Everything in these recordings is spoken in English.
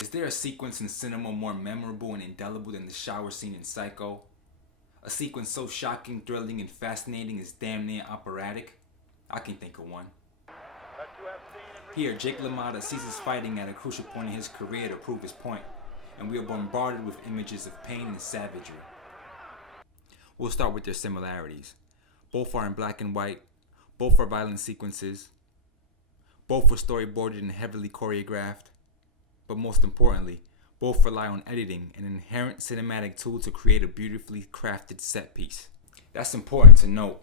Is there a sequence in cinema more memorable and indelible than the shower scene in Psycho? A sequence so shocking, thrilling, and fascinating is damn near operatic? I can think of one. Here, Jake LaMotta ceases fighting at a crucial point in his career to prove his point, and we are bombarded with images of pain and savagery. We'll start with their similarities. Both are in black and white, both are violent sequences, both were storyboarded and heavily choreographed, but most importantly, both rely on editing, an inherent cinematic tool to create a beautifully crafted set piece. That's important to note.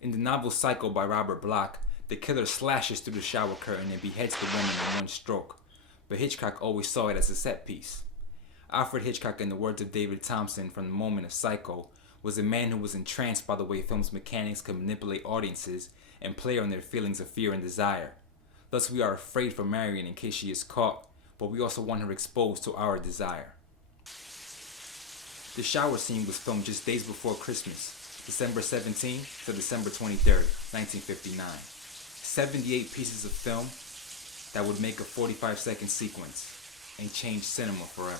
In the novel Psycho by Robert Bloch, the killer slashes through the shower curtain and beheads the woman in one stroke, but Hitchcock always saw it as a set piece. Alfred Hitchcock, in the words of David Thompson from the moment of Psycho, was a man who was entranced by the way film's mechanics could manipulate audiences and play on their feelings of fear and desire. Thus we are afraid for Marion in case she is caught, but we also want her exposed to our desire. The shower scene was filmed just days before Christmas, December 17th to December 23rd, 1959. 78 pieces of film that would make a 45-second sequence and change cinema forever.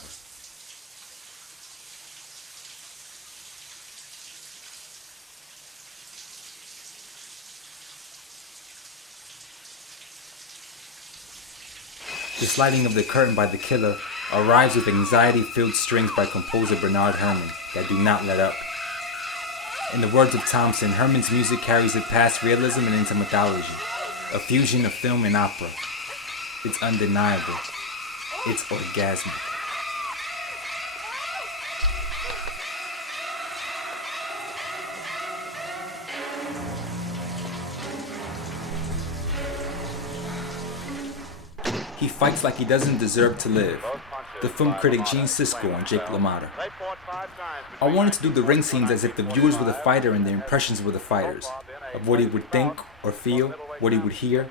The sliding of the curtain by the killer arrives with anxiety-filled strings by composer Bernard Herrmann that do not let up. In the words of Thompson, Herrmann's music carries it past realism and into mythology, a fusion of film and opera. It's undeniable. It's orgasmic. He fights like he doesn't deserve to live. The film critic Gene Siskel and Jake LaMotta. I wanted to do the ring scenes as if the viewers were the fighter and their impressions were the fighters, of what he would think or feel, what he would hear.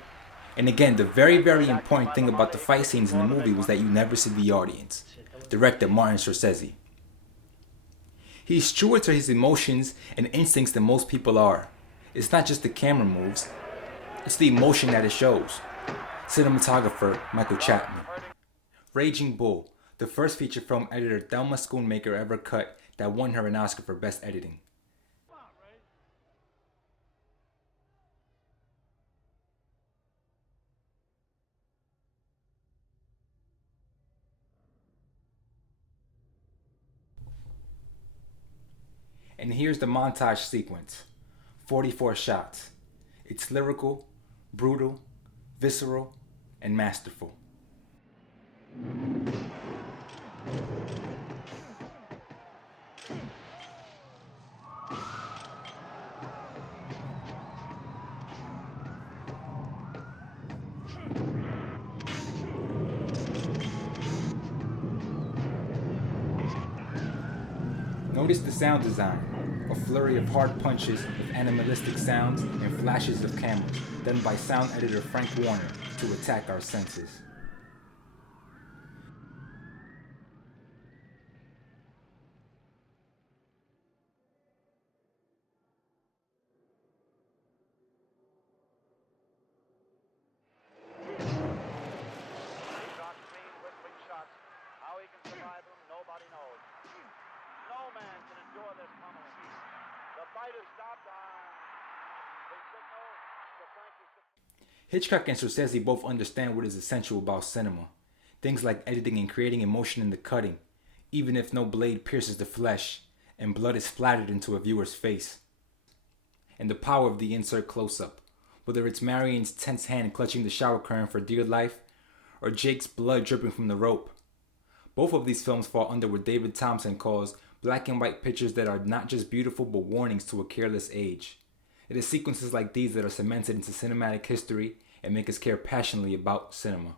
And again, the very, very important thing about the fight scenes in the movie was that you never see the audience. Director Martin Scorsese. He's truer to his emotions and instincts than most people are. It's not just the camera moves, it's the emotion that it shows. Cinematographer Michael Chapman. Raging Bull, the first feature film editor Thelma Schoonmaker ever cut that won her an Oscar for Best Editing. And here's the montage sequence. 44 shots. It's lyrical, brutal, visceral, and masterful. Notice the sound design, a flurry of hard punches with animalistic sounds and flashes of cameras, done by sound editor Frank Warner to attack our senses. Hitchcock and Scorsese both understand what is essential about cinema. Things like editing and creating emotion in the cutting, even if no blade pierces the flesh and blood is splattered into a viewer's face. And the power of the insert close-up, whether it's Marion's tense hand clutching the shower curtain for dear life, or Jake's blood dripping from the rope. Both of these films fall under what David Thompson calls black and white pictures that are not just beautiful but warnings to a careless age. It is sequences like these that are cemented into cinematic history and make us care passionately about cinema.